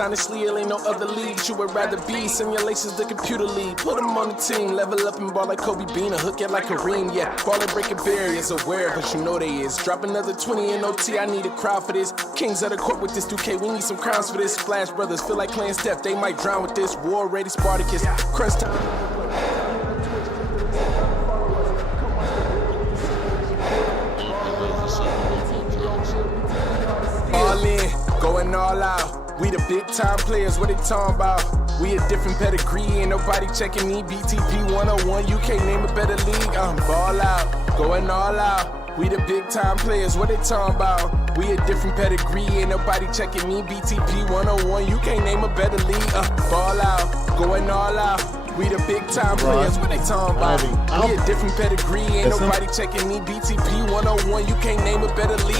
Honestly, it ain't no other league that you would rather be. Simulations, the computer league. Put them on the team. Level up and ball like Kobe Bean. Or hook it like Kareem. Yeah, ball and breaking barriers. Aware of us, you know they is. Drop another 20 in OT. I need a crowd for this. Kings of the court with this 2K. We need some crowns for this. Splash Brothers feel like playing Steph. They might drown with this. War ready Spartacus. Crunch time. All in, going all out. We the big time players, what they talking about? We a different pedigree, ain't nobody checking me. BTP 101, you can't name a better league. I'm ball out, going all out. We the big time players, what they talking about? We a different pedigree, ain't nobody checking me. BTP 101, you can't name a better league. Ball out, going all out. We the big time players, what they talking about? We a different pedigree, ain't nobody checking me. BTP 101, you can't name a better league.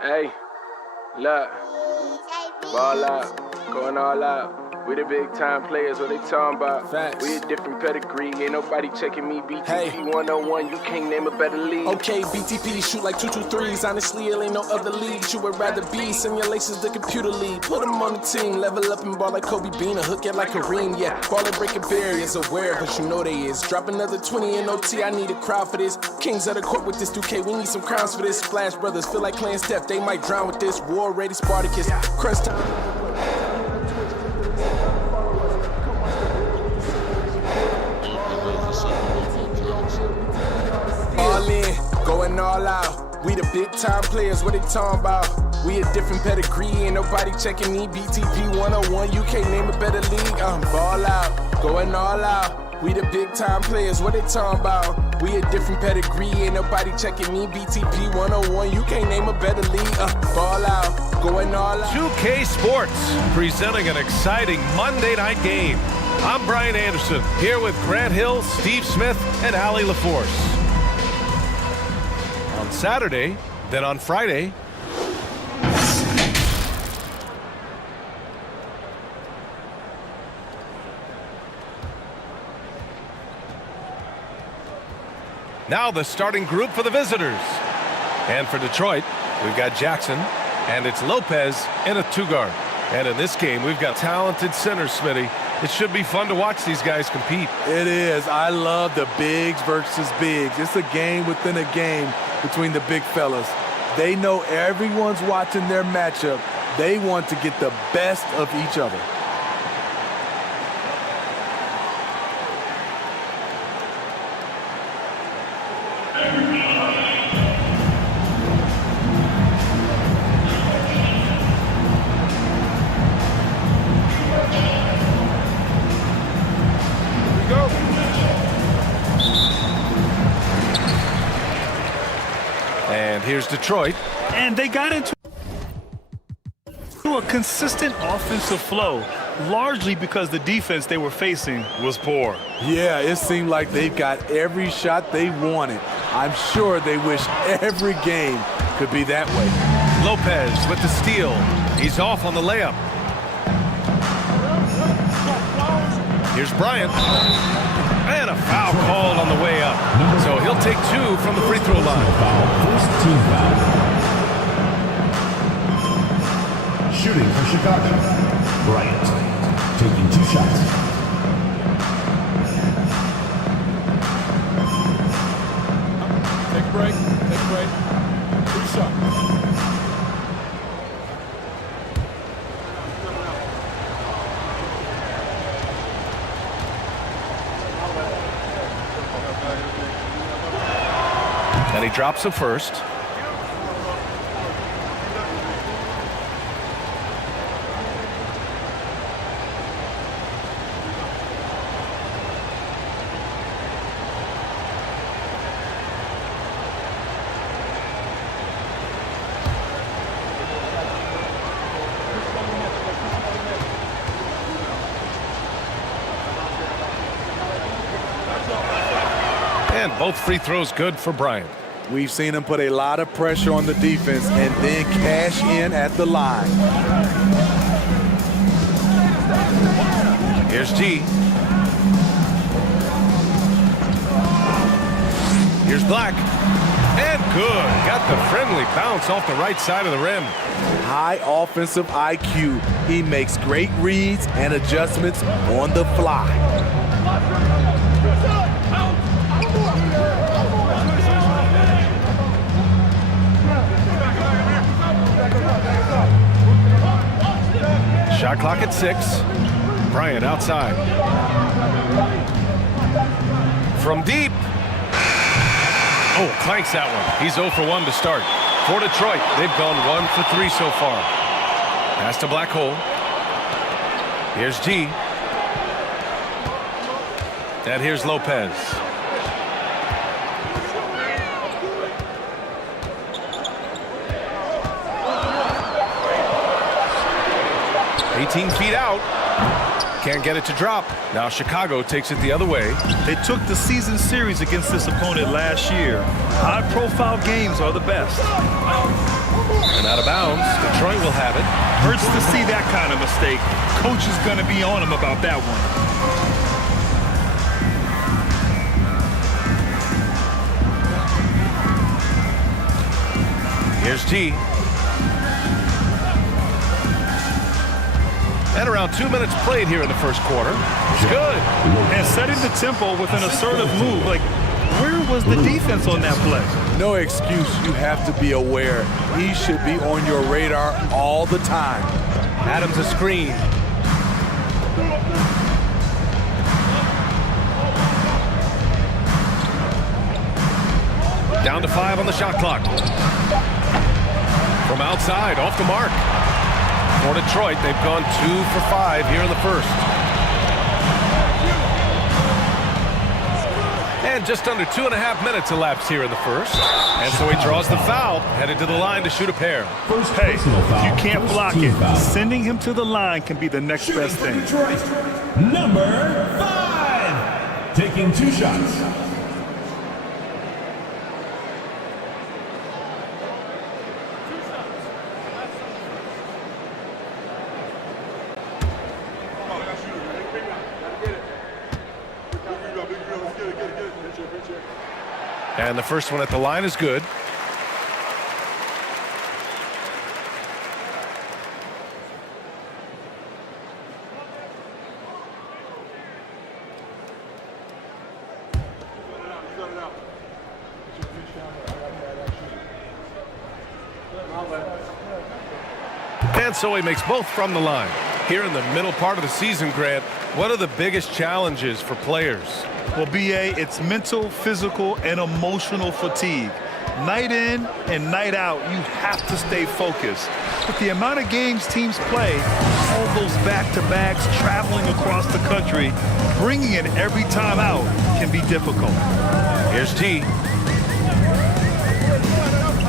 Hey, look, ball out, going all out. We the big time players, what they talking about? Facts. We a different pedigree, ain't nobody checking me. BTP 101, you can't name a better league. Okay, BTP shoot like 223s. Honestly, it ain't no other league that you would rather be. Simulations, the computer league. Put them on the team, level up and ball like Kobe Bean. Or hook it like Kareem. Yeah, ball and breaking barriers. Aware of us, you know they is. Drop another 20 in OT. I need a crowd for this. Kings of the court with this 2K. We need some crowns for this. Splash Brothers feel like playing Steph. They might drown with this. War ready Spartacus. Crunch time. All in, going all out. We the big time players, what they talking about? We a different pedigree, ain't nobody checking me. BTP 101, you can't name a better league. I'm ball out, going all out. We the big time players, what they talking about? We a different pedigree, ain't nobody checking me. BTP 101, you can't name a better league. Ball out, going all out. 2K Sports, presenting an exciting Monday night game. I'm Brian Anderson, here with Grant Hill, Steve Smith, and Allie LaForce. On Saturday, then on Friday, now the starting group for the visitors. And for Detroit, we've got Jackson, and it's Lopez in a two-guard. And in this game, we've got talented centers, Smitty. It should be fun to watch these guys compete. It is. I love the bigs versus bigs. It's a game within a game between the big fellas. They know everyone's watching their matchup. They want to get the best of each other. And here's Detroit. And they got into a consistent offensive flow, largely because the defense they were facing was poor. Yeah, it seemed like they got every shot they wanted. I'm sure they wish every game could be that way. Lopez with the steal. He's off on the layup. Here's Bryant. And a foul called on the way up. So he'll take two from the free throw line. First team foul. Shooting for Chicago, Bryant, taking two shots. Take a break. Two shots. And he drops the first. And both free throws good for Bryant. We've seen him put a lot of pressure on the defense and then cash in at the line. Here's G. Here's Black. And good. Got the friendly bounce off the right side of the rim. High offensive IQ. He makes great reads and adjustments on the fly. Shot clock at 6. Bryant outside. From deep. Oh, clanks that one. He's 0 for 1 to start. For Detroit, they've gone 1 for 3 so far. Pass to Black hole. Here's G. And here's Lopez. Feet out. Can't get it to drop. Now Chicago takes it the other way. They took the season series against this opponent last year. High-profile games are the best. And out of bounds, Detroit will have it. Hurts to see that kind of mistake. Coach is going to be on him about that one. Here's G. And around 2 minutes played here in the first quarter. It's good. And setting the tempo with an assertive move. Like, where was the defense on that play? No excuse. You have to be aware. He should be on your radar all the time. Adams a screen. Down to 5 on the shot clock. From outside, off the mark. For Detroit, they've gone 2 for 5 here in the first. And just under 2.5 minutes elapsed here in the first. And so he draws the foul, headed to the line to shoot a pair. Hey, if you can't block it, sending him to the line can be the next best thing. Detroit, number 5, taking 2 shots. And the first one at the line is good. And so he makes both from the line. Here in the middle part of the season, Grant, what are the biggest challenges for players? Well, B.A., it's mental, physical, and emotional fatigue. Night in and night out, you have to stay focused. With the amount of games teams play, all those back-to-backs, traveling across the country, bringing it every time out can be difficult. Here's T.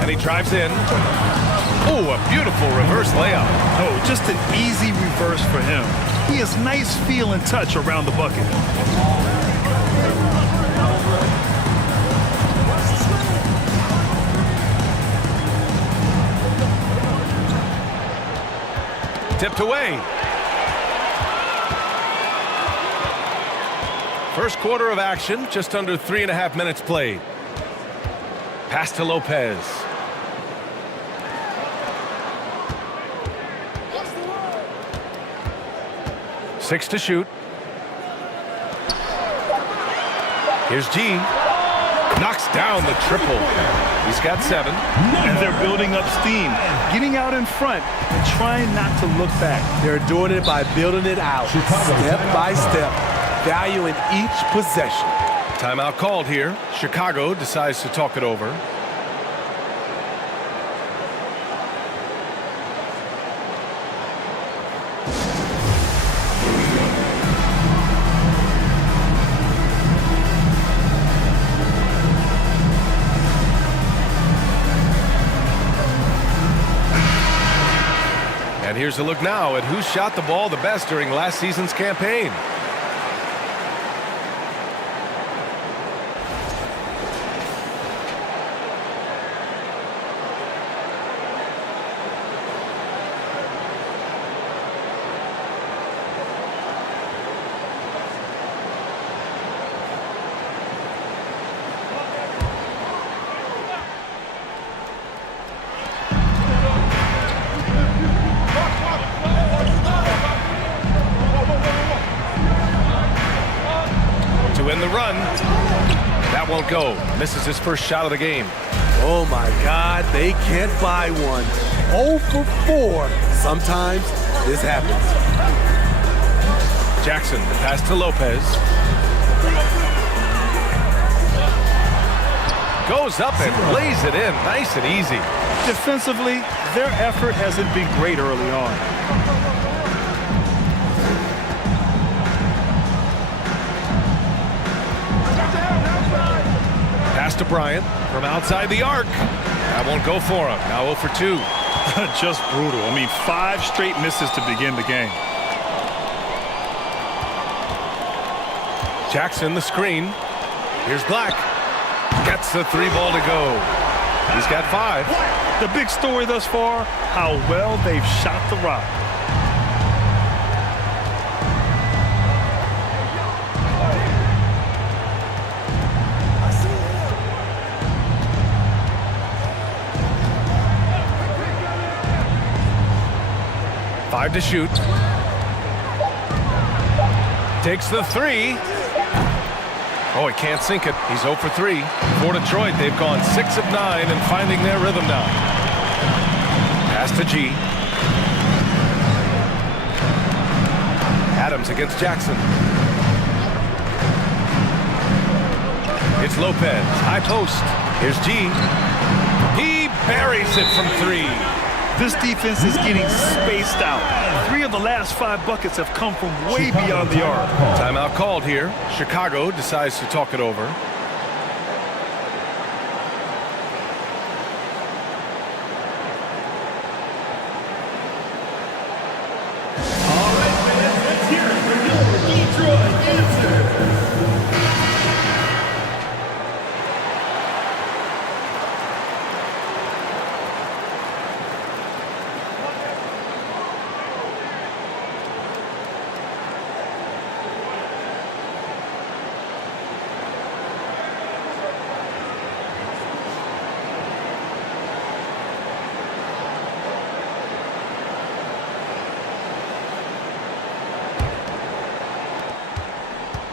And he drives in. Oh, a beautiful reverse layup. Oh, just an easy reverse for him. He has nice feel and touch around the bucket. Tipped away. First quarter of action, just under 3.5 minutes played. Pass to Lopez. Six to shoot. Here's G. Knocks down the triple. He's got 7. And they're building up steam, getting out in front and trying not to look back. They're doing it by building it out, step by step, valuing each possession. Timeout called here. Chicago decides to talk it over. And here's a look now at who shot the ball the best during last season's campaign. win the run. That won't go. Misses his first shot of the game. Oh my God, they can't buy one. 0 for 4. Sometimes this happens. Jackson, the pass to Lopez. Goes up and lays it in, nice and easy. Defensively, their effort hasn't been great early on. Pass to Bryant from outside the arc. That won't go for him. Now 0 for 2. Just brutal. I mean, 5 straight misses to begin the game. Jackson, the screen. Here's Black. Gets the 3 ball to go. He's got 5. The big story thus far, how well they've shot the rock. To shoot. Takes the 3. Oh, he can't sink it. He's 0 for 3. For Detroit, they've gone 6 of 9 and finding their rhythm now. Pass to G. Adams against Jackson. It's Lopez. High post. Here's G. He buries it from 3. This defense is getting spaced out. 3 of the last 5 buckets have come from way beyond the arc. Timeout called here. Chicago decides to talk it over. All right, fans, let's hear it for your Detroit answer.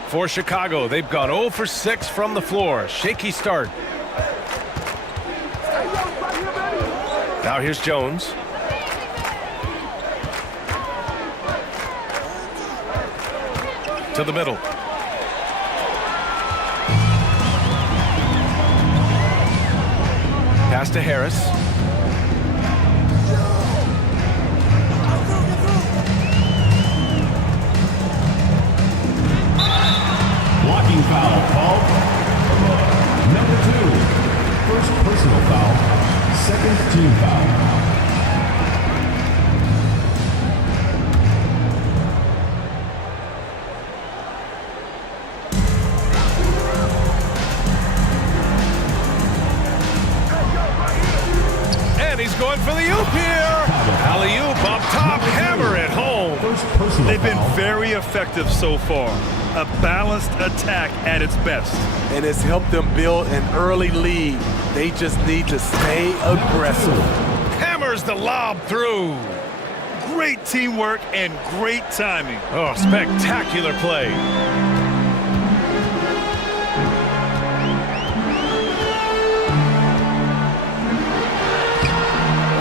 For Chicago, they've gone 0 for 6 from the floor. Shaky start. Now here's Jones. To the middle. Pass to Harris. Blocking foul called. Number 2. First personal foul. Second team foul. And he's going for the oop here. Alley-oop up top. Hammer it home. They've been very effective so far. A balanced attack at its best. And it's helped them build an early lead. They just need to stay aggressive. Hammers the lob through. Great teamwork and great timing. Oh, spectacular play.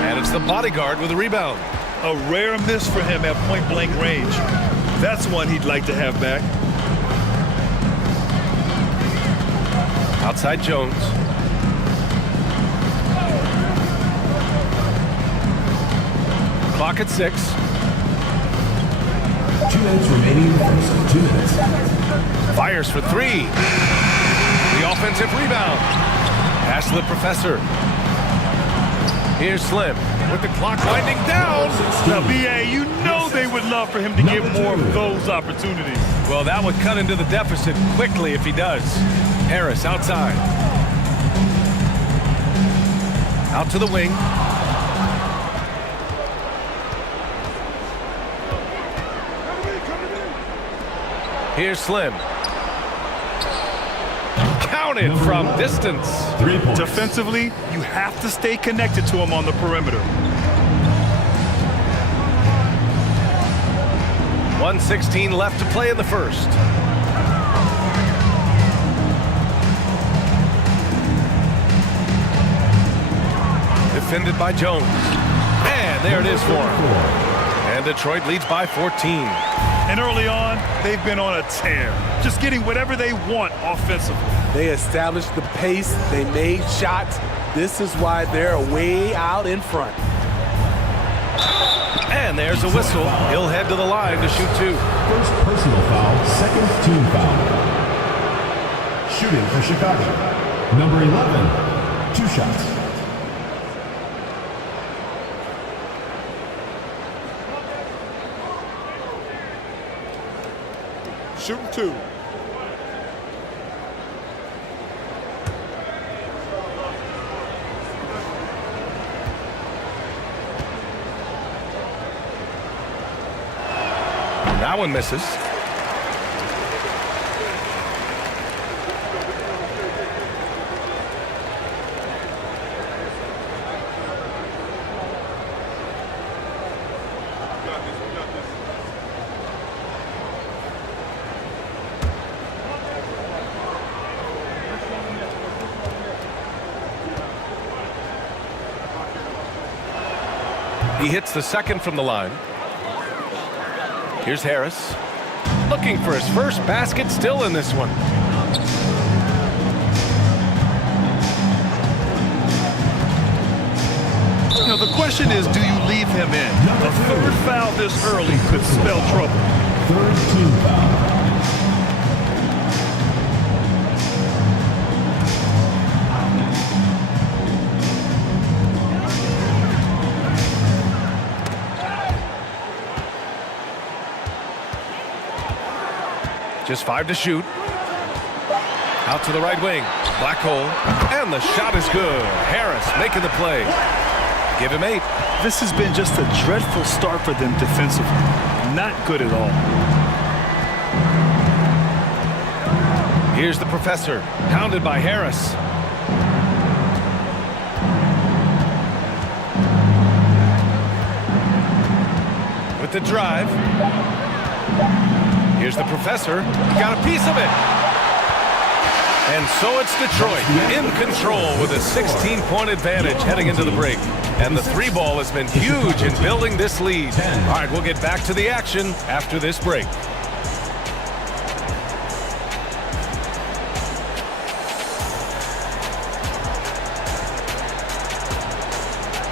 And it's the bodyguard with the rebound. A rare miss for him at point-blank range. That's one he'd like to have back. Outside Jones. Clock at 6. 2 minutes remaining in the first. 2 minutes. Fires for 3. The offensive rebound. Pass to the professor. Here's Slim with the clock winding down. Now, B.A., you know they would love for him to get more of those opportunities. Well, that would cut into the deficit quickly if he does. Harris outside. Out to the wing. Here's Slim. Counted from distance. 3 points. Defensively, you have to stay connected to him on the perimeter. 1:16 left to play in the first. defended by Jones. And there it is for him. And Detroit leads by 14. And early on, they've been on a tear, just getting whatever they want offensively. They established the pace. They made shots. This is why they're way out in front. And there's a whistle. He'll head to the line to shoot 2. First personal foul, second team foul. Shooting for Chicago. Number 11, 2 shots. Shoot 2. That one misses. He hits the second from the line. Here's Harris. Looking for his first basket, still in this one. You know, the question is, do you leave him in? A third foul this early could spell trouble. Third team foul. Just 5 to shoot. Out to the right wing. Black hole. And the shot is good. Harris making the play. Give him 8. This has been just a dreadful start for them defensively. Not good at all. Here's the professor. Pounded by Harris. With the drive. Here's the professor. Got a piece of it. And so it's Detroit in control with a 16-point advantage heading into the break. And the 3 ball has been huge in building this lead. All right, we'll get back to the action after this break.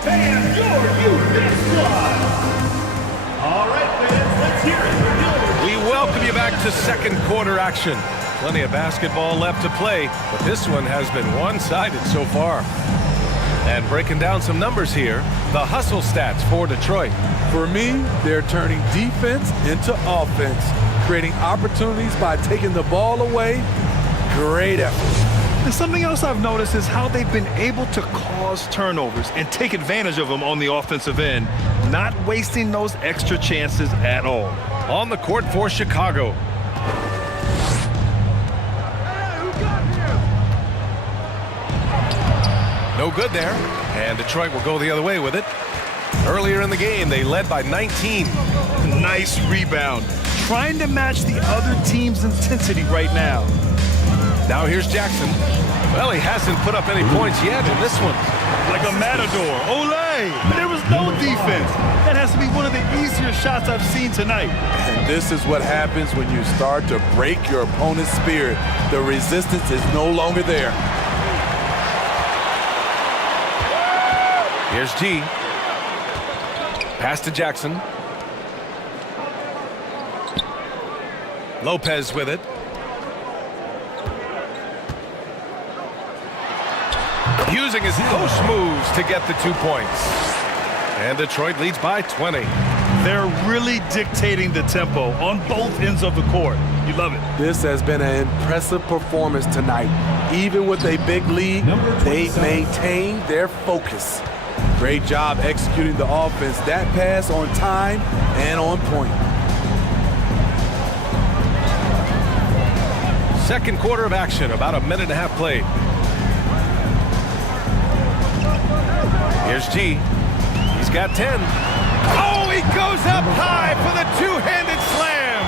Fans, your youth squad. All right, fans, let's hear it for your. We welcome you back to second quarter action. Plenty of basketball left to play, but this one has been one-sided so far. And breaking down some numbers here, the hustle stats for Detroit. For me, they're turning defense into offense, creating opportunities by taking the ball away. Great effort. And something else I've noticed is how they've been able to cause turnovers and take advantage of them on the offensive end, not wasting those extra chances at all. On the court for Chicago. No good there, and Detroit will go the other way with it. Earlier in the game, they led by 19. Nice rebound. Trying to match the other team's intensity right now. Now here's Jackson. Well, he hasn't put up any points yet in this one. Like a matador. Olay! There was no defense. That has to be one of the easier shots I've seen tonight. And this is what happens when you start to break your opponent's spirit. The resistance is no longer there. Here's G. Pass to Jackson. Lopez with it. Using his post moves to get the 2 points. And Detroit leads by 20. They're really dictating the tempo on both ends of the court. You love it. This has been an impressive performance tonight. Even with a big lead, they've maintained their focus. Great job executing the offense. That pass on time and on point. Second quarter of action, about a minute and a half played. Here's G. He's got 10. Oh, he goes up high for the two-handed slam.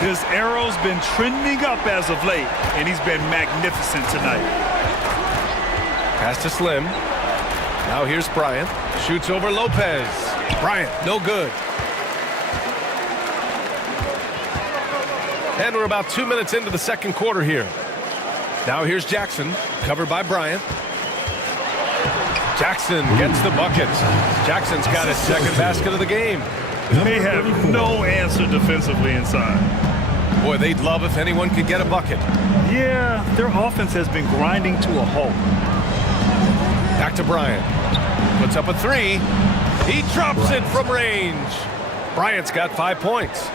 His arrow's been trending up as of late, and he's been magnificent tonight. Pass to Slim. Now here's Bryant. Shoots over Lopez. Bryant, no good. And we're about 2 minutes into the second quarter here. Now here's Jackson, covered by Bryant. Jackson gets the bucket. Jackson's got his second basket of the game. They have no answer defensively inside. Boy, they'd love if anyone could get a bucket. Yeah, their offense has been grinding to a halt. Back to Bryant. Puts up a three. He drops it from range. Bryant's got 5 points.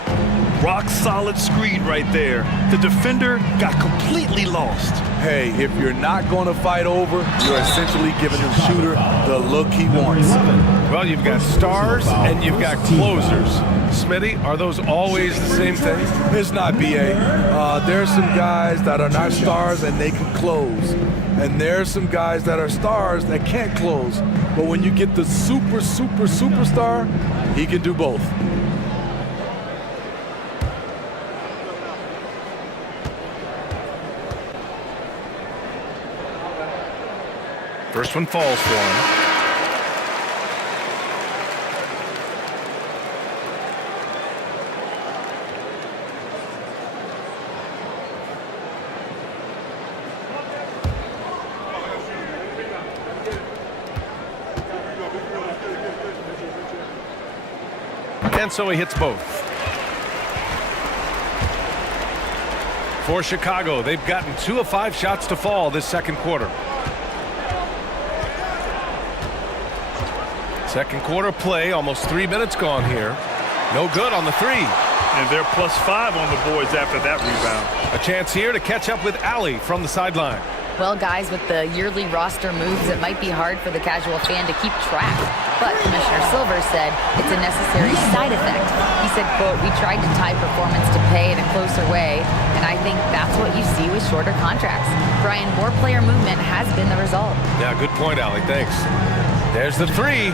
Rock solid screen right there. The defender got completely lost. Hey, if you're not going to fight over, you're essentially giving the shooter the look he wants. Well, you've got stars and you've got closers. Smitty, are those always the same thing? It's not, B.A. There's some guys that are not stars and they can close. And there's some guys that are stars that can't close. But when you get the superstar, he can do both. First one falls for him. And so he hits both. For Chicago, they've gotten 2 of 5 shots to fall this second quarter. Second quarter play, almost 3 minutes gone here. No good on the three. And they're +5 on the boards after that rebound. A chance here to catch up with Allie from the sideline. Well, guys, with the yearly roster moves, it might be hard for the casual fan to keep track. But Commissioner Silver said it's a necessary side effect. He said, quote, "We tried to tie performance to pay in a closer way, and I think that's what you see with shorter contracts." Brian, more player movement has been the result. Yeah, good point, Allie. Thanks. There's the three.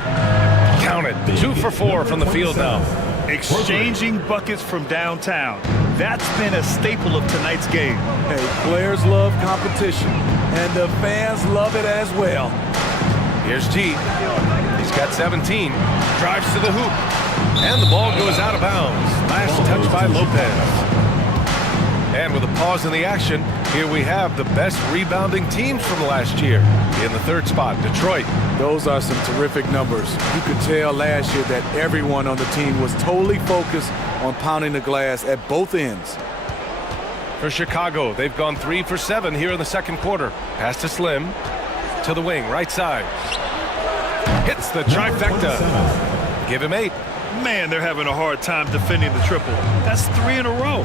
Count it. 2 for 4 from the field now. Exchanging buckets from downtown. That's been a staple of tonight's game. Hey, players love competition, and the fans love it as well. Here's G. He's got 17. Drives to the hoop. And the ball goes out of bounds. Last touch by Lopez. And with a pause in the action, here we have the best rebounding teams from last year. In the third spot, Detroit. Those are some terrific numbers. You could tell last year that everyone on the team was totally focused on pounding the glass at both ends. For Chicago, they've gone 3 for 7 here in the second quarter. Pass to Slim. To the wing, right side. Hits the trifecta. Give him 8. Man, they're having a hard time defending the triple. That's 3 in a row.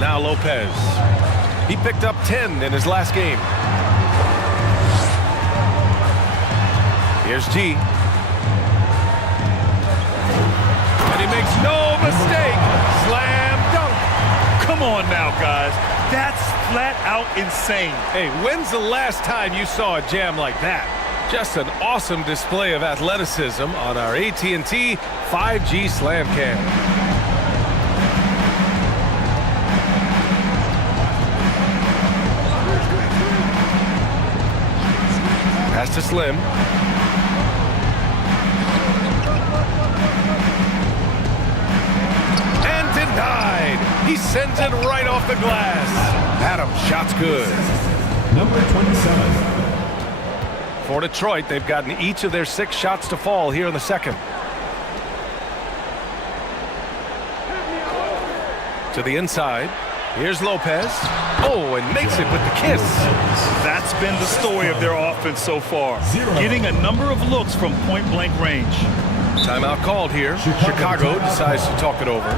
Now Lopez. He picked up 10 in his last game. Here's G. And he makes no mistake. Slam dunk. Come on now, guys. That's flat out insane. Hey, when's the last time you saw a jam like that? Just an awesome display of athleticism on our AT&T 5G Slam Cam. Pass to Slim. And denied. He sends it right off the glass. Adam, shot's good. Number 27. For Detroit, they've gotten each of their 6 shots to fall here in the second. To the inside. Here's Lopez. Oh, and makes it with the kiss. That's been the story of their offense so far. Getting a number of looks from point-blank range. Timeout called here. Chicago decides to talk it over.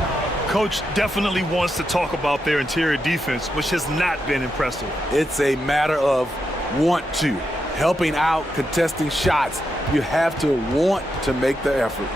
Coach definitely wants to talk about their interior defense, which has not been impressive. It's a matter of want to. Helping out, contesting shots. You have to want to make the effort.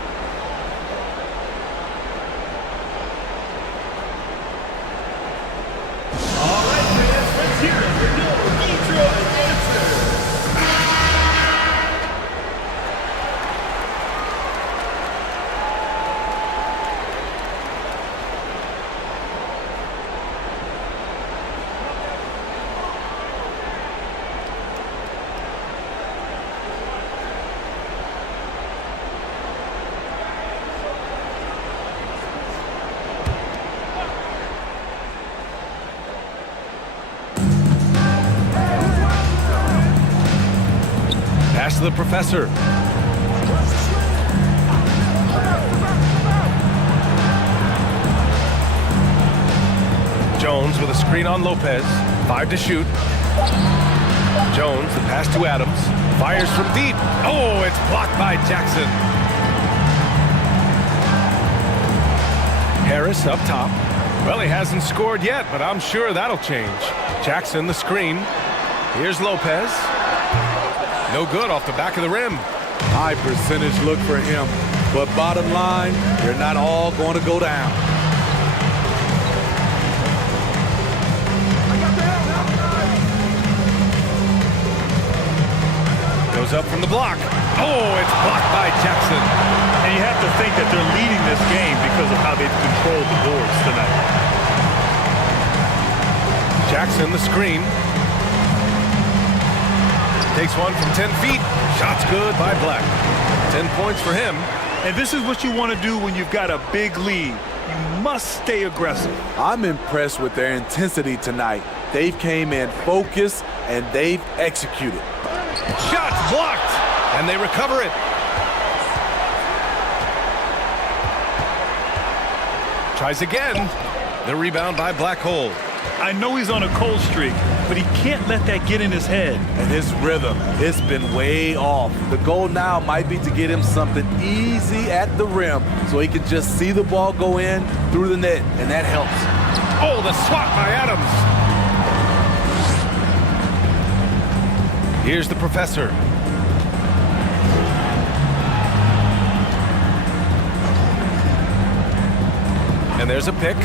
to the professor. Jones with a screen on Lopez. 5 to shoot. Jones, the pass to Adams. Fires from deep. Oh, it's blocked by Jackson. Harris up top. Well, he hasn't scored yet, but I'm sure that'll change. Jackson, the screen. Here's Lopez. No good off the back of the rim. High percentage look for him. But bottom line, they're not all going to go down. Goes up from the block. Oh, it's blocked by Jackson. And you have to think that they're leading this game because of how they've controlled the boards tonight. Jackson, the screen. Takes one from 10 feet. Shot's good by Black. 10 points for him. And this is what you want to do when you've got a big lead. You must stay aggressive. I'm impressed with their intensity tonight. They've came in focused and they've executed. Shot's blocked, and they recover it. Tries again. The rebound by Black Hole. I know he's on a cold streak, but he can't let that get in his head. And his rhythm, it's been way off. The goal now might be to get him something easy at the rim so he can just see the ball go in through the net, and that helps. Oh, the swat by Adams. Here's the professor. And there's a pick.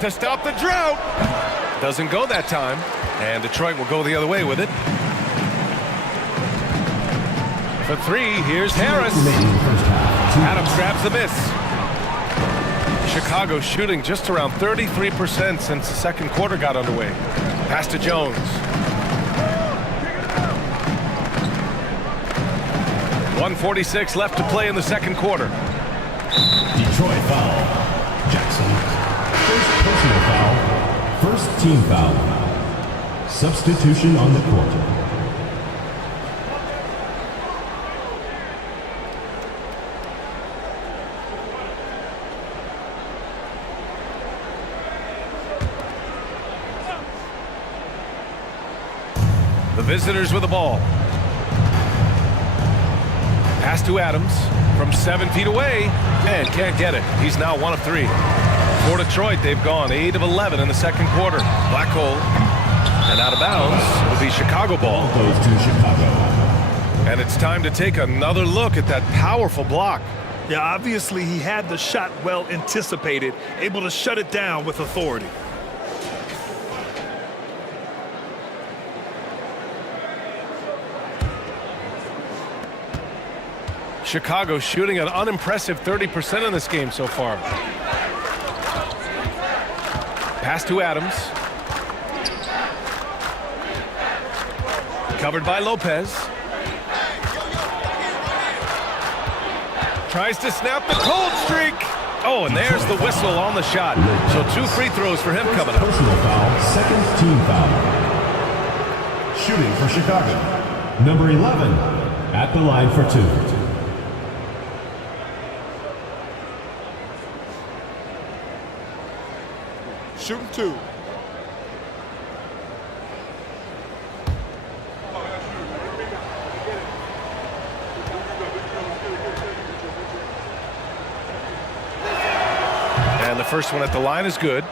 To stop the drought. Doesn't go that time. And Detroit will go the other way with it. For 3, here's Harris. Adams grabs the miss. Chicago shooting just around 33% since the second quarter got underway. Pass to Jones. .146 left to play in the second quarter. Detroit foul. Jackson. First personal foul. First team foul. Substitution on the court. The visitors with the ball. Pass to Adams from 7 feet away and can't get it. He's now 1 of 3. For Detroit, they've gone 8 of 11 in the second quarter. Black hole. And out of bounds will be Chicago ball. Goes to Chicago. And it's time to take another look at that powerful block. Yeah, obviously he had the shot well anticipated, able to shut it down with authority. Chicago shooting an unimpressive 30% in this game so far. Pass to Adams. Covered by Lopez. Tries to snap the cold streak. Oh, and there's the whistle on the shot. So 2 free throws for him coming up. Personal foul, second team foul. Shooting for Chicago. Number 11 at the line for 2. Shooting 2. And the first one at the line is good.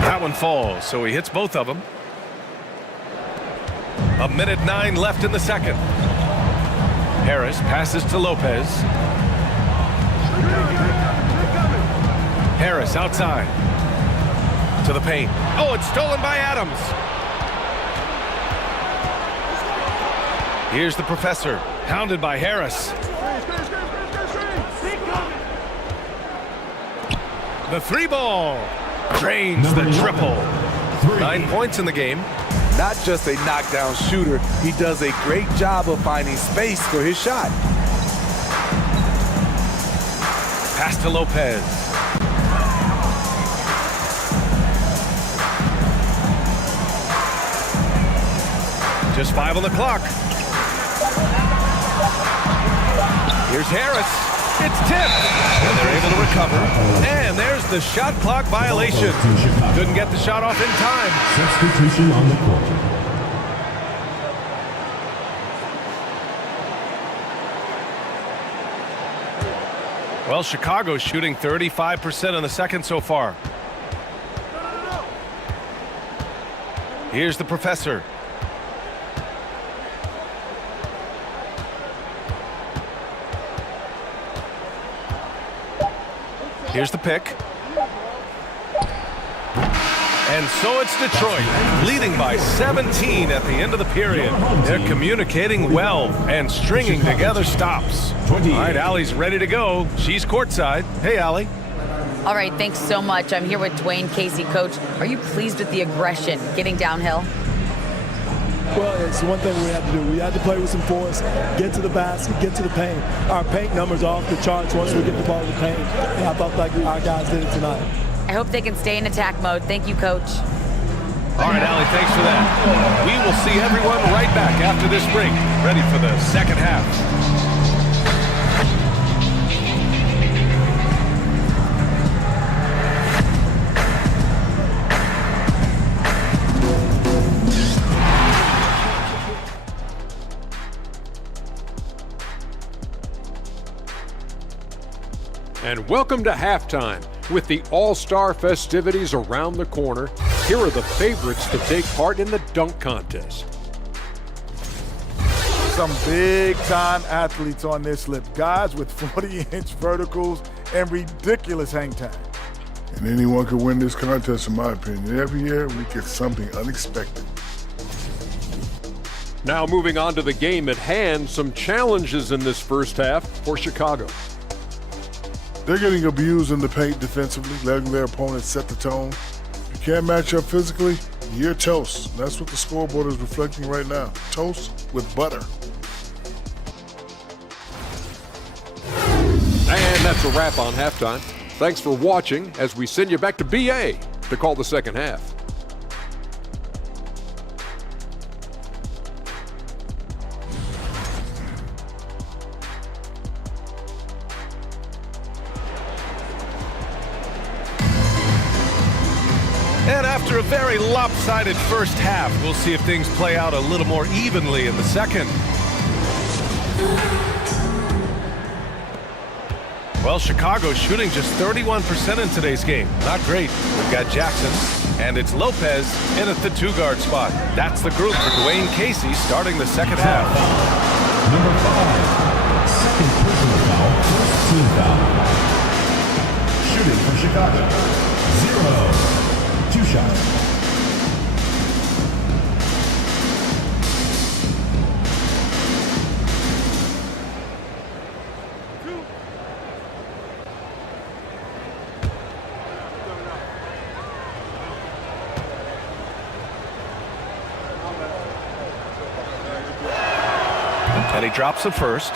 That one falls, so he hits both of them. 1:09 left in the second. Harris passes to Lopez. Harris outside. To the paint. Oh, it's stolen by Adams. Here's the professor, hounded by Harris. The three ball. Drains the triple. 9 points in the game. Not just a knockdown shooter, he does a great job of finding space for his shot. Pass to Lopez. Just 5 on the clock. Here's Harris. It's tipped. And they're able to recover. And there's the shot clock violation. Couldn't get the shot off in time. Substitution on the court. Well, Chicago's shooting 35% in the second so far. Here's the professor. Here's the pick. And so it's Detroit, leading by 17 at the end of the period. They're communicating well and stringing together stops. All right, Allie's ready to go. She's courtside. Hey, Allie. All right, thanks so much. I'm here with Dwayne Casey. Coach, are you pleased with the aggression getting downhill? Well, it's one thing we have to do. We have to play with some force, get to the basket, get to the paint. Our paint numbers are off the charts once we get the ball to the paint. And I felt like our guys did it tonight. I hope they can stay in attack mode. Thank you, Coach. All right, Allie, thanks for that. We will see everyone right back after this break, ready for the second half. And welcome to halftime. With the All-Star festivities around the corner, here are the favorites to take part in the dunk contest. Some big-time athletes on this list. Guys with 40-inch verticals and ridiculous hang time. And anyone could win this contest, in my opinion. Every year, we get something unexpected. Now moving on to the game at hand, some challenges in this first half for Chicago. They're getting abused in the paint defensively, letting their opponents set the tone. If you can't match up physically, you're toast. That's what the scoreboard is reflecting right now. Toast with butter. And that's a wrap on halftime. Thanks for watching as we send you back to BA to call the second half. And after a very lopsided first half, we'll see if things play out a little more evenly in the second. Well, Chicago's shooting just 31% in today's game. Not great. We've got Jackson, and it's Lopez in at the two-guard spot. That's the group for Dwayne Casey starting the second half. Number 5, second personal foul, first team foul. Shooting for Chicago, 0. Two shots. And he drops it first.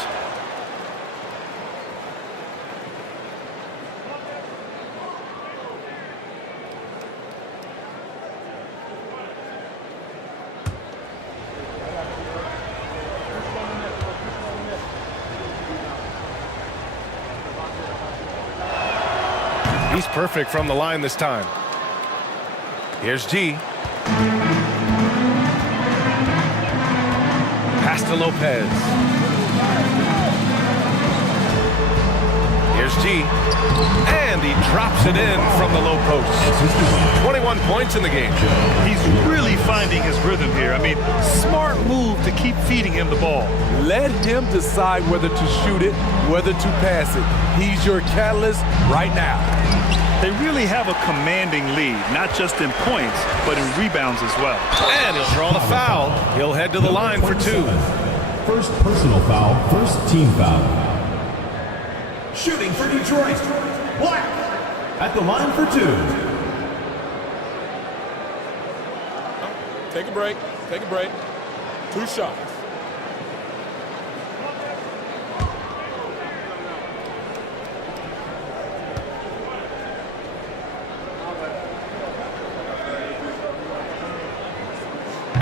He's perfect from the line this time. Here's G. Pass to Lopez. Here's G. And he drops it in from the low post. 21 points in the game. He's really finding his rhythm here. I mean, smart move to keep feeding him the ball. Let him decide whether to shoot it, whether to pass it. He's your catalyst right now. They really have a commanding lead, not just in points, but in rebounds as well. And he'll draw the foul. He'll head to the line for 2. First personal foul, first team foul. Shooting for Detroit, Black. at the line for 2. Take a break. Take a break. 2 shots.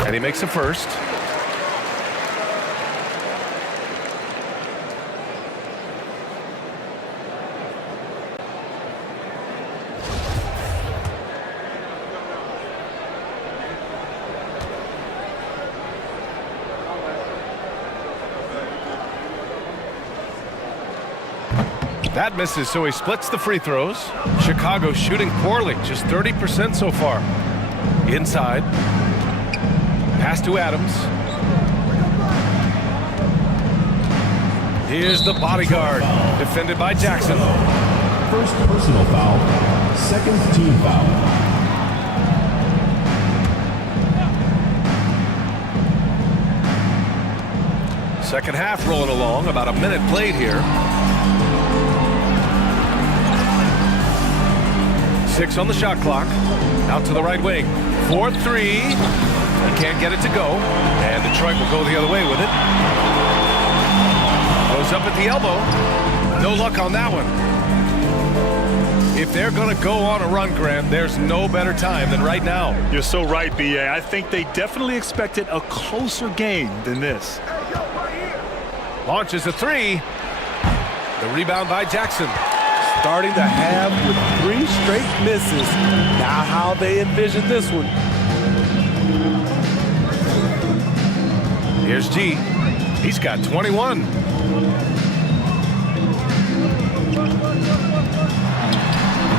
And he makes a first. That misses, so he splits the free throws. Chicago shooting poorly, just 30% so far. Inside. Pass to Adams. Here's the bodyguard, defended by Jackson. First personal foul, second team foul. Second half rolling along, about a minute played here. 6 on the shot clock. Out to the right wing. 4-3. He can't get it to go. And Detroit will go the other way with it. Goes up at the elbow. No luck on that one. If they're going to go on a run, Grant, there's no better time than right now. You're so right, B.A. I think they definitely expected a closer game than this. Launches a 3. The rebound by Jackson. Starting the half with 3 straight misses. Now how they envision this one. Here's G. He's got 21.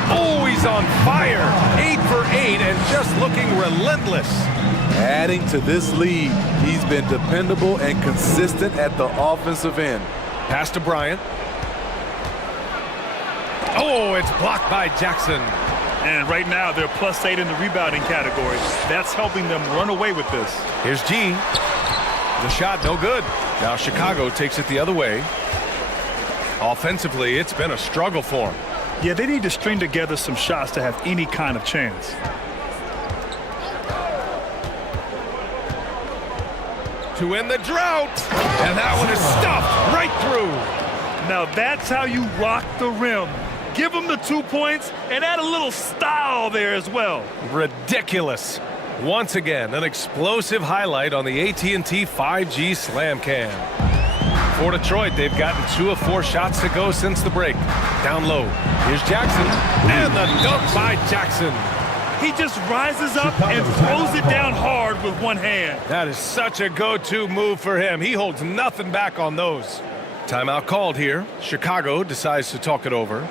Oh, he's on fire. 8 for 8 and just looking relentless. Adding to this lead, he's been dependable and consistent at the offensive end. Pass to Bryant. Oh, it's blocked by Jackson. And right now, they're +8 in the rebounding category. That's helping them run away with this. Here's G. The shot, no good. Now Chicago takes it the other way. Offensively, it's been a struggle for them. Yeah, they need to string together some shots to have any kind of chance. To end the drought. And that one is stuffed right through. Now that's how you rock the rim. Give them the 2 points and add a little style there as well. Ridiculous. Once again, an explosive highlight on the AT&T 5G Slam Cam. For Detroit, they've gotten 2 of 4 shots to go since the break. Down low. Here's Jackson. And the dunk by Jackson. He just rises up and throws it down hard with one hand. That is such a go-to move for him. He holds nothing back on those. Timeout called here. Chicago decides to talk it over.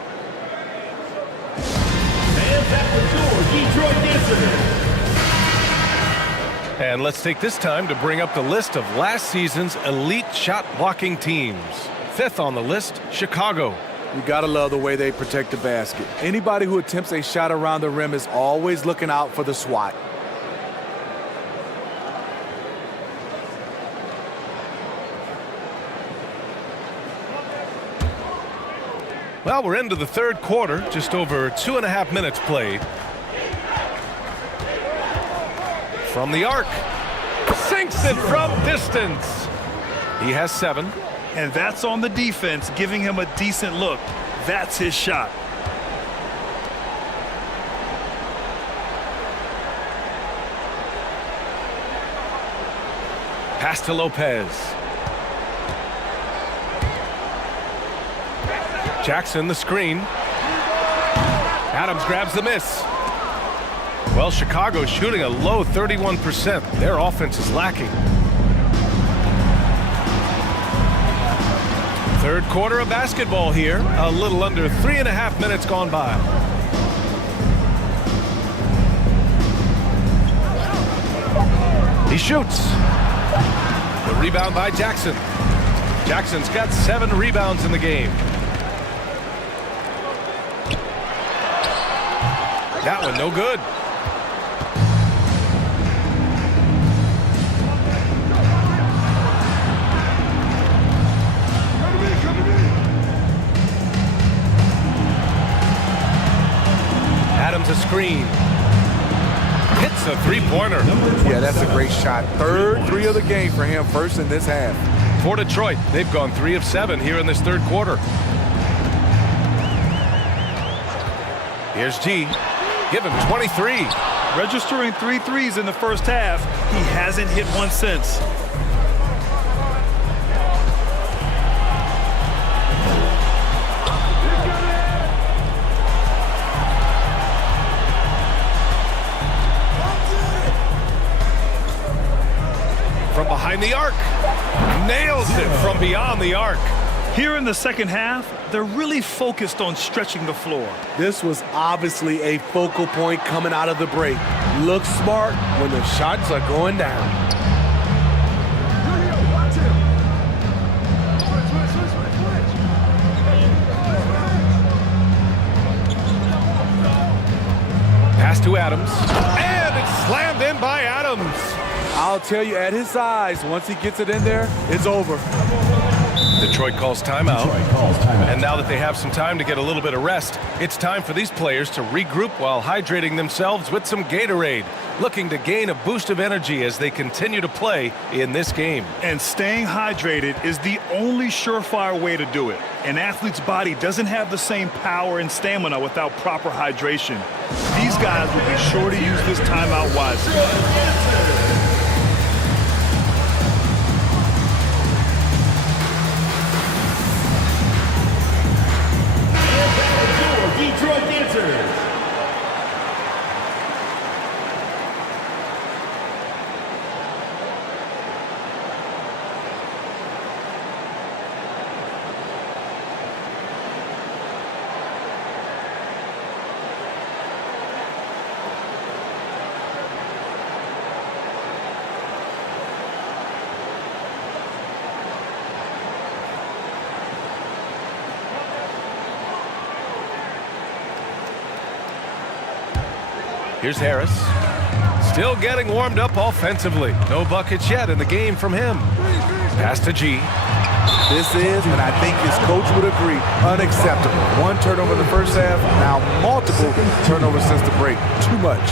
And let's take this time to bring up the list of last season's elite shot blocking teams. 5th on the list, Chicago. You gotta love the way they protect the basket. Anybody who attempts a shot around the rim is always looking out for the swat. Well, we're into the 3rd quarter, just over 2.5 minutes played. From the arc, sinks it from distance. He has 7. And that's on the defense, giving him a decent look. That's his shot. Pass to Lopez. Jackson, the screen. Adams grabs the miss. Well, Chicago's shooting a low 31%. Their offense is lacking. 3rd quarter of basketball here. A little under 3.5 minutes gone by. He shoots. The rebound by Jackson. Jackson's got 7 rebounds in the game. That one no good. Adams a screen. Hits a three-pointer. Yeah, that's a great shot. Third three of the game for him, first in this half. For Detroit, they've gone 3 of 7 here in this third quarter. Here's G. Give him 23. Registering 3 threes in the first half. He hasn't hit one since. From behind the arc. Nails it from beyond the arc. Here in the second half, they're really focused on stretching the floor. This was obviously a focal point coming out of the break. Look smart when the shots are going down. Pass to Adams. And it's slammed in by Adams. I'll tell you, at his size, once he gets it in there, it's over. Detroit calls timeout. And now that they have some time to get a little bit of rest, it's time for these players to regroup while hydrating themselves with some Gatorade, looking to gain a boost of energy as they continue to play in this game. And staying hydrated is the only surefire way to do it. An athlete's body doesn't have the same power and stamina without proper hydration. These guys will be sure to use this timeout wisely. Detroit Dancers. Here's Harris. Still getting warmed up offensively. No buckets yet in the game from him. Pass to G. This is, and I think his coach would agree, unacceptable. 1 turnover in the first half, now multiple turnovers since the break. Too much.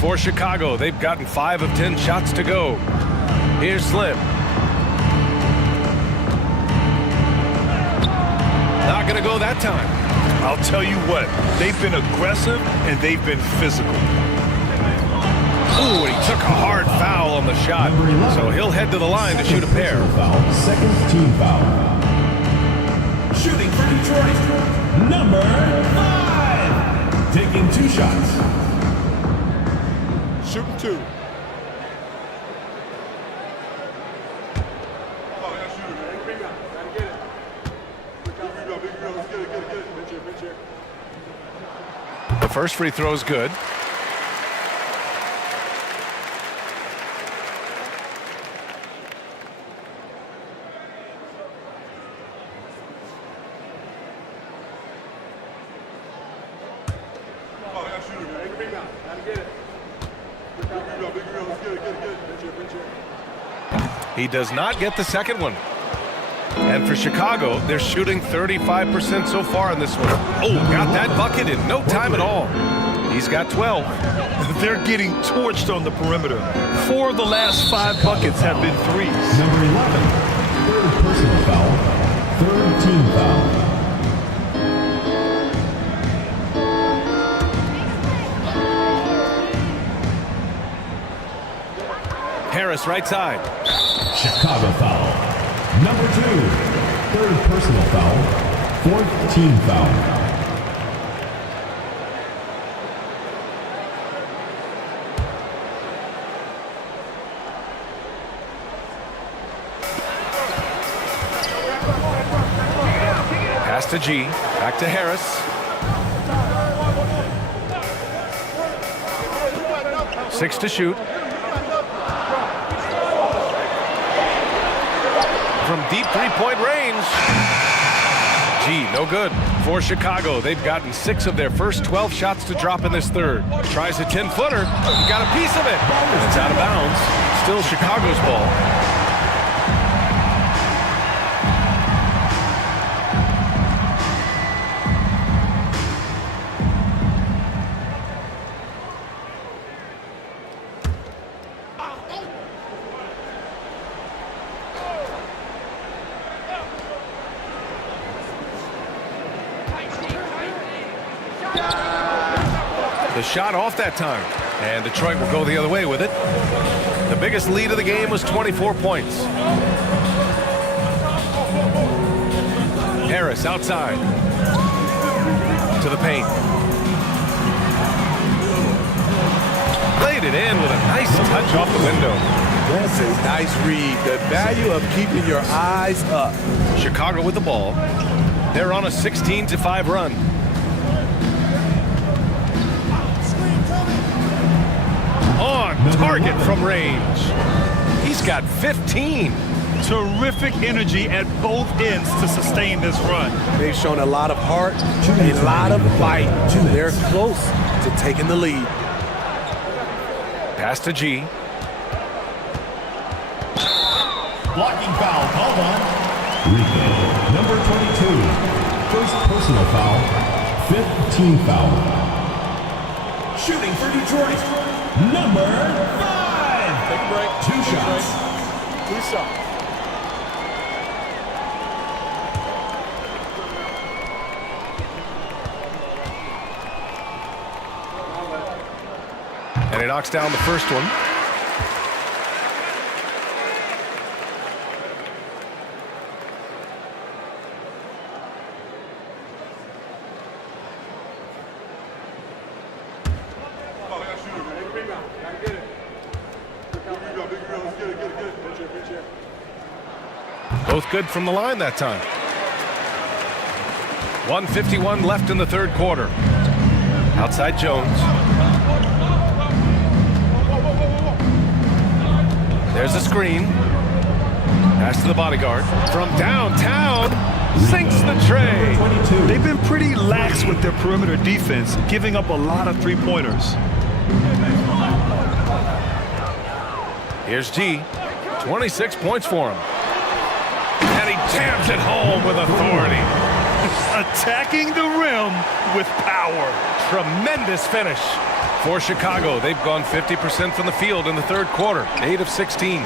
For Chicago, they've gotten 5 of 10 shots to go. Here's Slim. Not going to go that time. I'll tell you what, they've been aggressive and they've been physical. Ooh, and he took a hard foul on the shot. So he'll head to the line to shoot a pair. Second team foul. Shooting for Detroit, number 5. Taking 2 shots. Shooting 2. The first free throw is good. He does not get the second one. And for Chicago, they're shooting 35% so far in this one. Oh, got that bucket in no time at all. He's got 12. They're getting torched on the perimeter. 4 of the last 5 buckets have been threes. Number 11, third personal foul, third team foul. Harris right side. Chicago foul. Number 2, third personal foul, fourth team foul. Pass to G. Back to Harris. Six to shoot. From deep three-point range. G, no good. For Chicago, they've gotten 6 of their first 12 shots to drop in this third. Tries a 10-footer. Got a piece of it. It's out of bounds. Still Chicago's ball. The shot off that time, and Detroit will go the other way with it. The biggest lead of the game was 24 points. Harris outside to the paint. Laid it in with a nice touch off the window. That's a nice read. The value of keeping your eyes up. Chicago with the ball. They're on a 16-5 run. On target from range. He's got 15. Terrific energy at both ends to sustain this run. They've shown a lot of heart, a lot of fight. They're close to taking the lead. Pass to G. Blocking foul called on Rico, number 22. First personal foul, fifth team foul. Shooting for Detroit, number 5. Take a break. 2 shots. 2 shots. And he knocks down the first one. Both good from the line that time. 1:51 left in the third quarter. Outside Jones. There's a screen. Pass to the bodyguard. From downtown, sinks the tray. They've been pretty lax with their perimeter defense, giving up a lot of three-pointers. Here's G. 26 points for him. And he jams it home with authority. Attacking the rim with power. Tremendous finish for Chicago. They've gone 50% from the field in the third quarter. 8 of 16.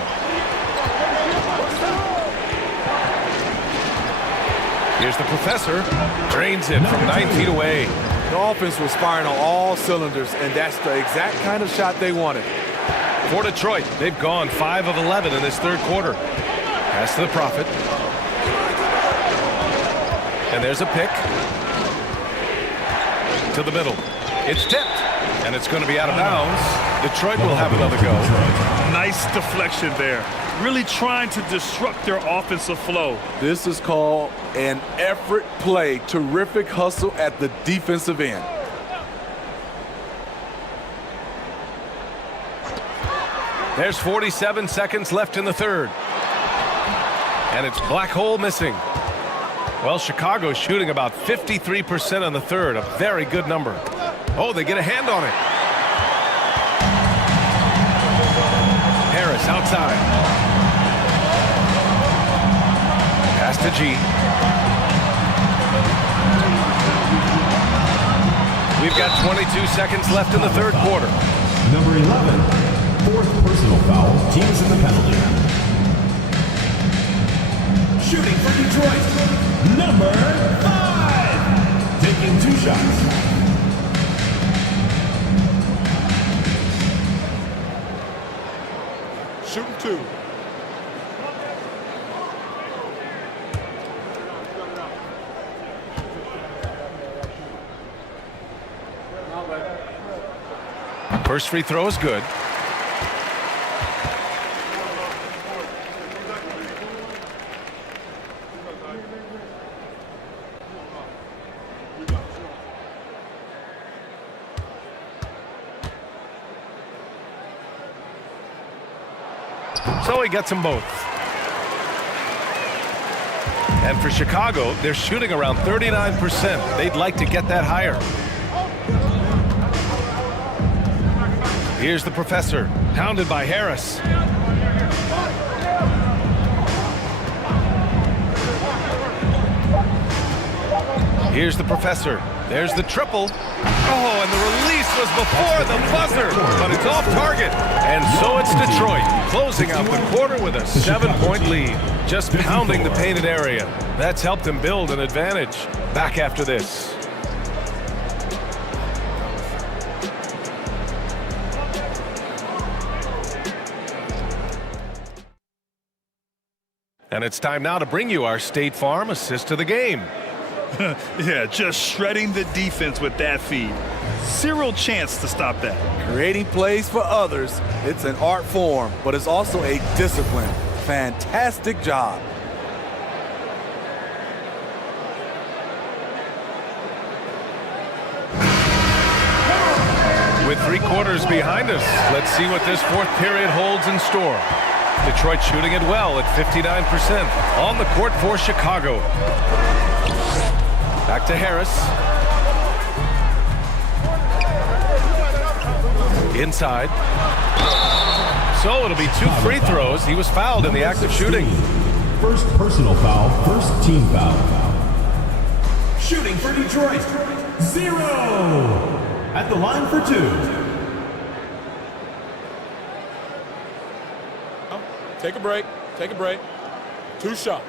Here's the professor. Drains it from 9 feet away. The offense was firing on all cylinders, and that's the exact kind of shot they wanted. For Detroit, they've gone 5 of 11 in this third quarter. Pass to the Prophet. And there's a pick. To the middle. It's tipped. And it's going to be out of bounds. Detroit will have another go. Nice deflection there. Really trying to disrupt their offensive flow. This is called an effort play. Terrific hustle at the defensive end. There's 47 seconds left in the third. And it's black hole missing. Well, Chicago's shooting about 53% on the third. A very good number. Oh, they get a hand on it. Harris outside. Pass to G. We've got 22 seconds left in the third quarter. Number 11, fourth personal foul, teams in the penalty. Shooting for Detroit, number 5, taking 2 shots. Shooting 2. First free throw is good. So he gets them both. And for Chicago, they're shooting around 39%. They'd like to get that higher. Here's the professor, pounded by Harris. Here's the professor. There's the triple. Oh, and the release was before the buzzer, but it's off target. And so it's Detroit, closing out the quarter with a 7-point lead. Just pounding the painted area. That's helped them build an advantage. Back after this. And it's time now to bring you our State Farm assist of the game. Yeah, just shredding the defense with that feed. Zero chance to stop that. Creating plays for others, it's an art form, but it's also a discipline. Fantastic job. With 3 quarters behind us, let's see what this 4th period holds in store. Detroit shooting it well at 59% on the court for Chicago. Back to Harris. Inside. So it'll be 2 free throws. He was fouled in the act of shooting. First personal foul, first team foul. Shooting for Detroit, 0. At the line for 2. Take a break. Take a break. 2 shots.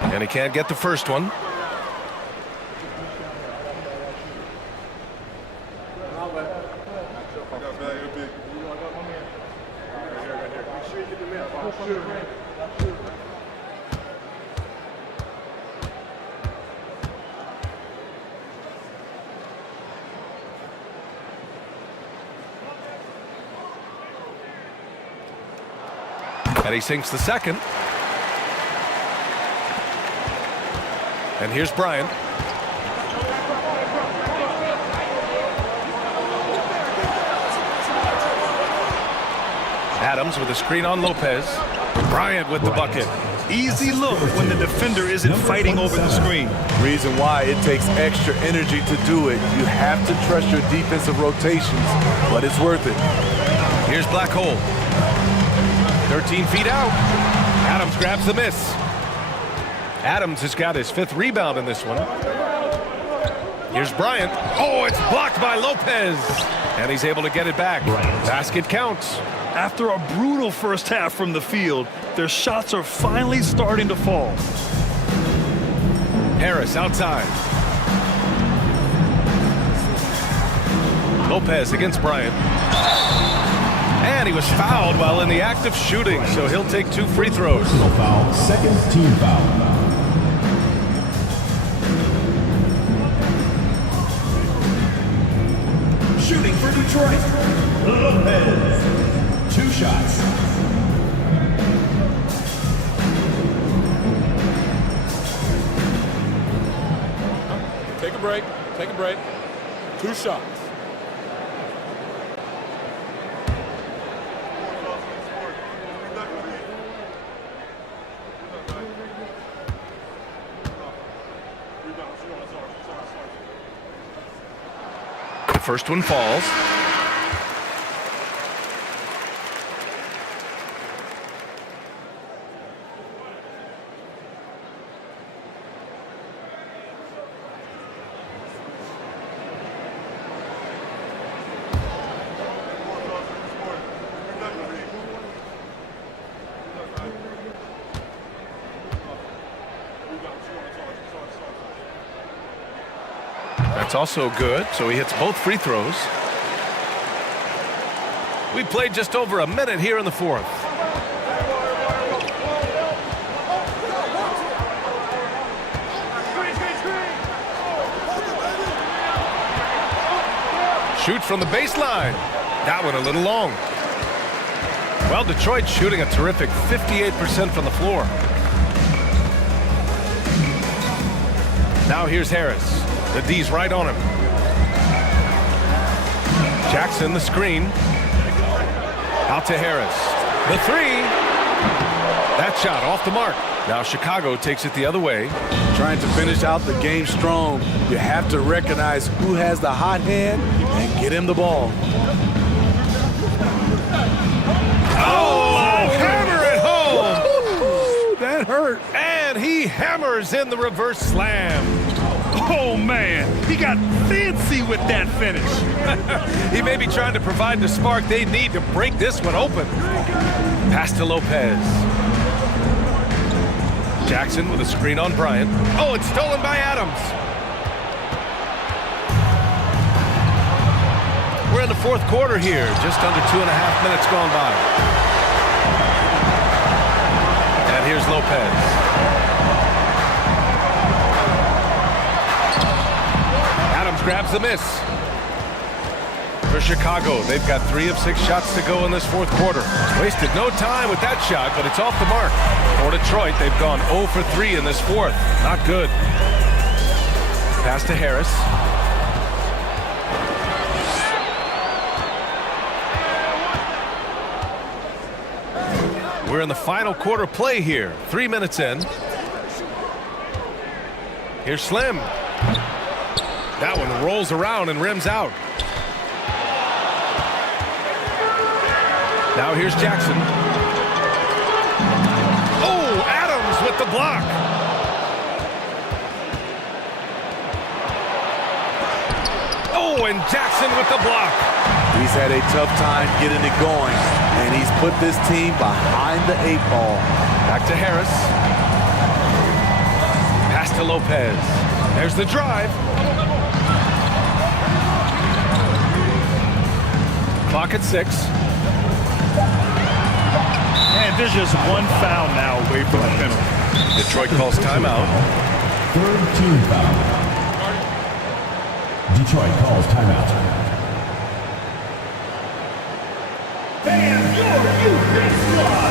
And he can't get the first one. And he sinks the second. And here's Bryant. Adams with a screen on Lopez. Bryant with the bucket. Easy look when the defender isn't fighting over the screen. Reason why it takes extra energy to do it. You have to trust your defensive rotations, but it's worth it. Here's Black Hole. 13 feet out. Adams grabs the miss. Adams has got his 5th rebound in this one. Here's Bryant. Oh, it's blocked by Lopez. And he's able to get it back. Basket counts. After a brutal first half from the field, their shots are finally starting to fall. Harris outside. Lopez against Bryant. And he was fouled while in the act of shooting, so he'll take 2 free throws. Personal foul, second team foul. Shooting for Detroit, Lopez. 2 shots. Take a break. Take a break. 2 shots. The first one falls. That's also good, so he hits both free throws. We played just over a minute here in the 4th. Shoots from the baseline. That one a little long. Well, Detroit shooting a terrific 58% from the floor. Now here's Harris. The D's right on him. Jackson the screen. Out to Harris. The 3. That shot off the mark. Now Chicago takes it the other way. Trying to finish out the game strong, you have to recognize who has the hot hand and get him the ball. Oh, hammer it home. Woo-hoo, that hurt. And he hammers in the reverse slam. Oh, man, he got fancy with that finish. He may be trying to provide the spark they need to break this one open. Pass to Lopez. Jackson with a screen on Bryant. Oh, it's stolen by Adams. We're in the fourth quarter here. Just under 2.5 minutes gone by. And here's Lopez. Adams grabs the miss. For Chicago, they've got 3 of 6 shots to go in this fourth quarter. Wasted no time with that shot, but it's off the mark. For Detroit, they've gone 0 for 3 in this fourth. Not good. Pass to Harris. We're in the final quarter play here. 3 minutes in. Here's Slim. That one rolls around and rims out. Now here's Jackson. Oh, Adams with the block. Oh, and Jackson with the block. He's had a tough time getting it going, and he's put this team behind the 8 ball. Back to Harris. Pass to Lopez. There's the drive. Clock at 6. And there's just one foul now away from the penalty. Detroit calls timeout. Third team foul. Detroit calls timeout. And your Houston squad.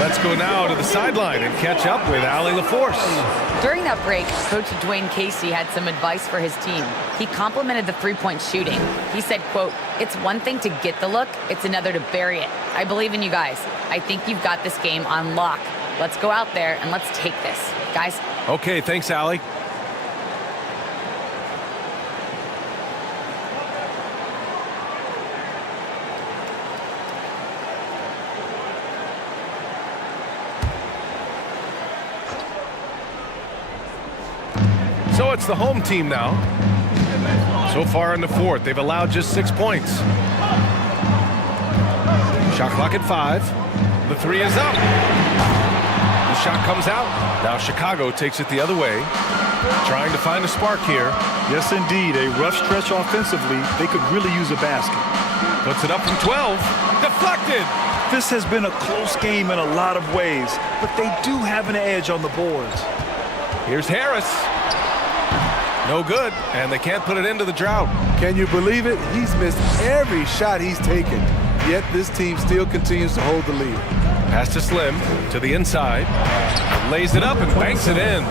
Let's go now to the sideline and catch up with Allie LaForce. During that break, Coach Dwayne Casey had some advice for his team. He complimented the three-point shooting. He said, quote, "It's one thing to get the look, it's another to bury it. I believe in you guys. I think you've got this game on lock. Let's go out there and let's take this. Guys." Okay, thanks, Allie. So it's the home team now. So far in the fourth, they've allowed just 6 points. Shot clock at 5. The 3 is up. The shot comes out. Now Chicago takes it the other way, trying to find a spark here. Yes, indeed. A rough stretch offensively. They could really use a basket. Puts it up from 12. Deflected. This has been a close game in a lot of ways, but they do have an edge on the boards. Here's Harris. No good, and they can't put it into the drought. Can you believe it? He's missed every shot he's taken, yet this team still continues to hold the lead. Pass to Slim, to the inside. Lays it up and banks it in.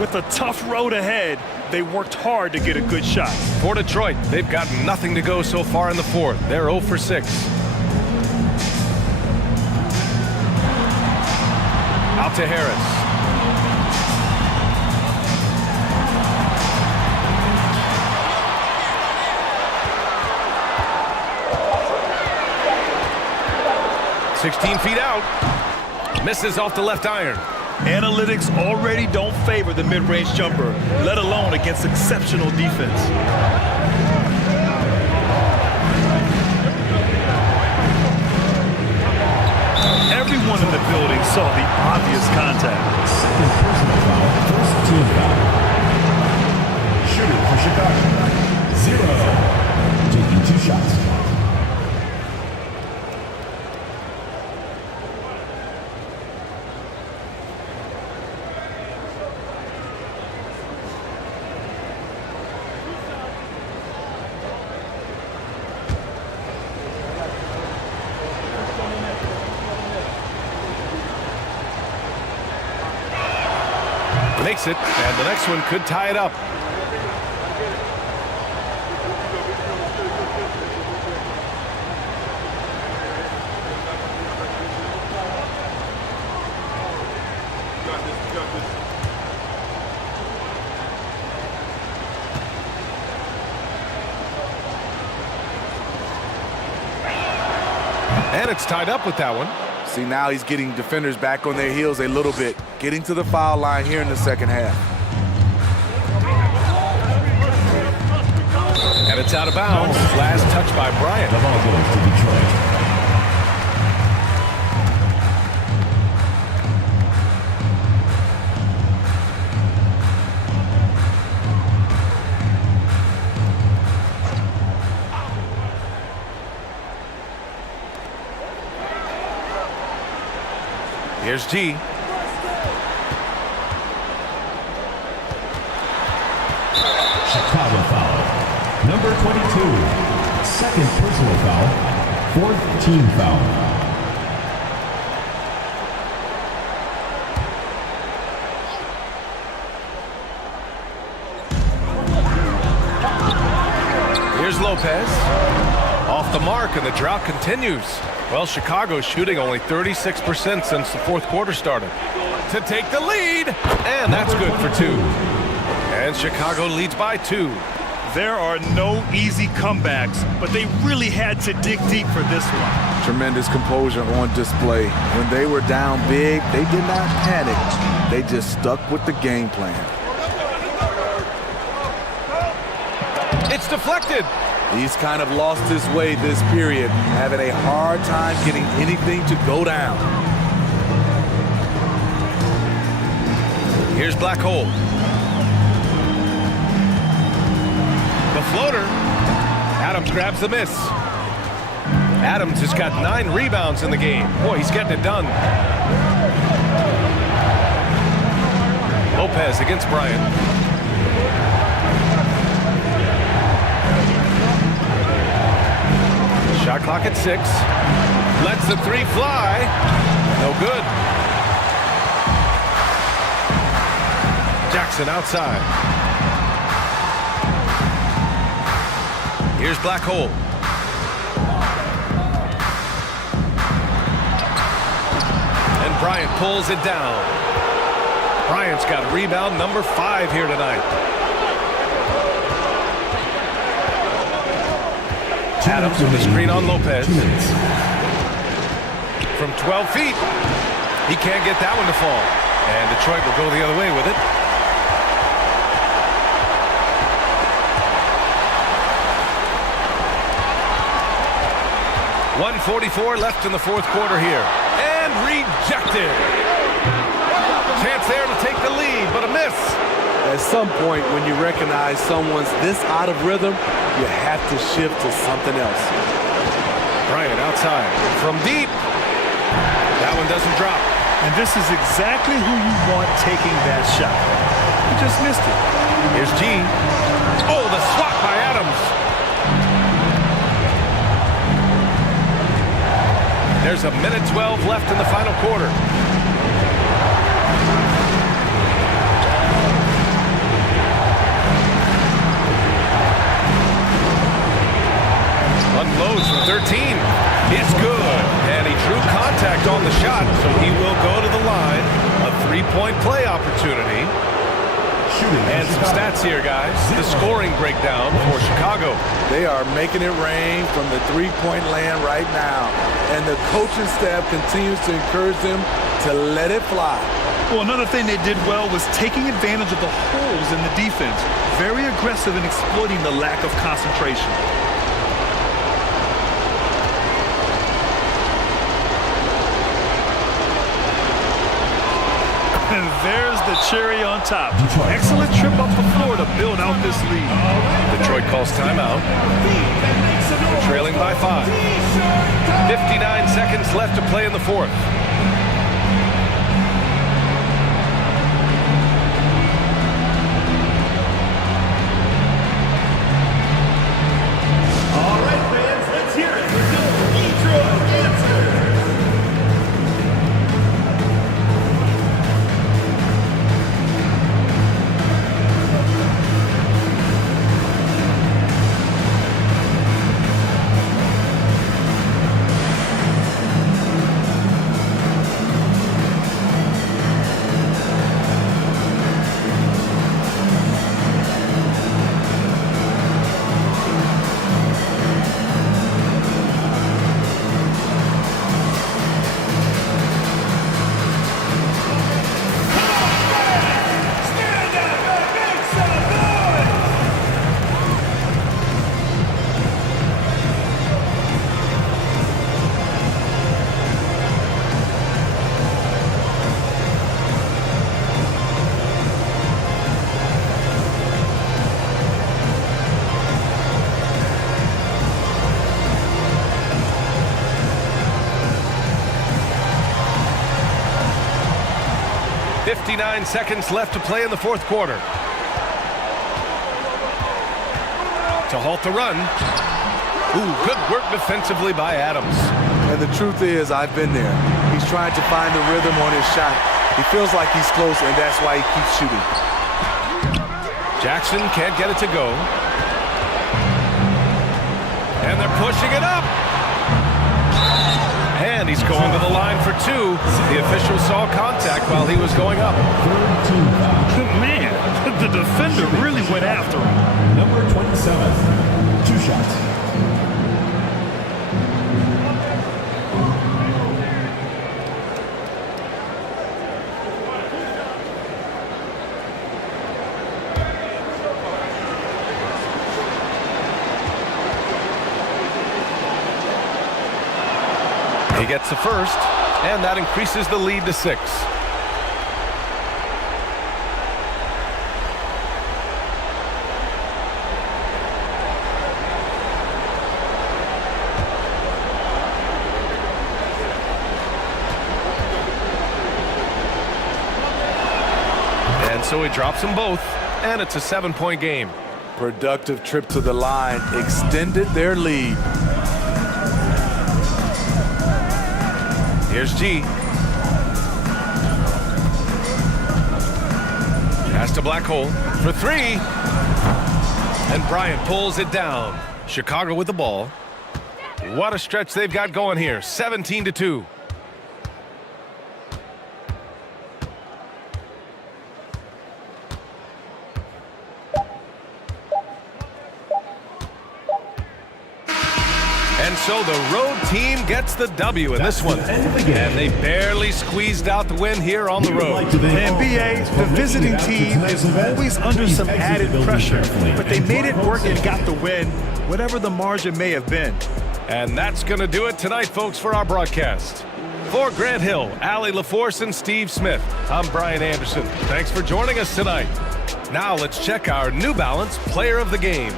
With a tough road ahead, they worked hard to get a good shot. For Detroit, they've got nothing to go so far in the fourth. They're 0 for 6. Out to Harris. "16 feet out." Misses off the left iron. Analytics already don't favor the mid-range jumper, let alone against exceptional defense. Everyone in the building saw the obvious contact. Second personal foul, first team foul. Shooting for Chicago. 0. Taking 2 shots. Makes it, and the next one could tie it up. And it's tied up with that one. See, now he's getting defenders back on their heels a little bit, getting to the foul line here in the second half. And it's out of bounds. Last touch by Bryant. The ball goes to Detroit. Here's G. Chicago foul. Number 22. Second personal foul. Fourth team foul. Here's Lopez. Off the mark, and the drought continues. Well, Chicago's shooting only 36% since the fourth quarter started. To take the lead, and that's good for 2. And Chicago leads by 2. There are no easy comebacks, but they really had to dig deep for this one. Tremendous composure on display. When they were down big, they did not panic. They just stuck with the game plan. It's deflected. He's kind of lost his way this period, having a hard time getting anything to go down. Here's Black Hole. The floater. Adams grabs the miss. Adams has got 9 rebounds in the game. Boy, he's getting it done. Lopez against Bryant. Shot clock at 6. Lets the 3 fly. No good. Jackson outside. Here's Black Hole. And Bryant pulls it down. Bryant's got rebound number 5 here tonight. Adams with the screen on Lopez. From 12 feet. He can't get that one to fall. And Detroit will go the other way with it. .144 left in the fourth quarter here. And rejected. Chance there to take the lead, but a miss. At some point, when you recognize someone's this out of rhythm, you have to shift to something else. Bryant outside from deep. That one doesn't drop. And this is exactly who you want taking that shot. He just missed it. Here's G. Oh, the swat by Adams. There's a minute 12 left in the final quarter. Unloads from 13. It's good. And he drew contact on the shot, so he will go to the line. A 3-point play opportunity. And some stats here, guys. The scoring breakdown for Chicago. They are making it rain from the three-point land right now. And the coaching staff continues to encourage them to let it fly. Well, another thing they did well was taking advantage of the holes in the defense. Very aggressive in exploiting the lack of concentration. And there's the cherry on top. Excellent trip up the floor to build out this lead. Detroit calls timeout. Trailing by 5. 59 seconds left to play in the fourth. All right, fans, let's hear it for the Detroit answer. 59 seconds left to play in the fourth quarter. To halt the run. Ooh, good work defensively by Adams. And the truth is, I've been there. He's trying to find the rhythm on his shot. He feels like he's close, and that's why he keeps shooting. Jackson can't get it to go. And they're pushing it up. And he's going to the line for two. The official saw contact while he was going up. Man, the defender really went after him. Number 27, 2 shots. He gets the first, and that increases the lead to 6. And so he drops them both, and it's a 7-point game. Productive trip to the line extended their lead. Here's G. Pass to Black Hole for 3. And Bryant pulls it down. Chicago with the ball. What a stretch they've got going here. 17-2. And so the road team gets the W in this one. And they barely squeezed out the win here on the road. And BA, the visiting team is always under some added pressure, but they made it work and got the win, whatever the margin may have been. And that's going to do it tonight, folks, for our broadcast. For Grant Hill, Allie LaForce, and Steve Smith, I'm Brian Anderson. Thanks for joining us tonight. Now let's check our New Balance Player of the Game.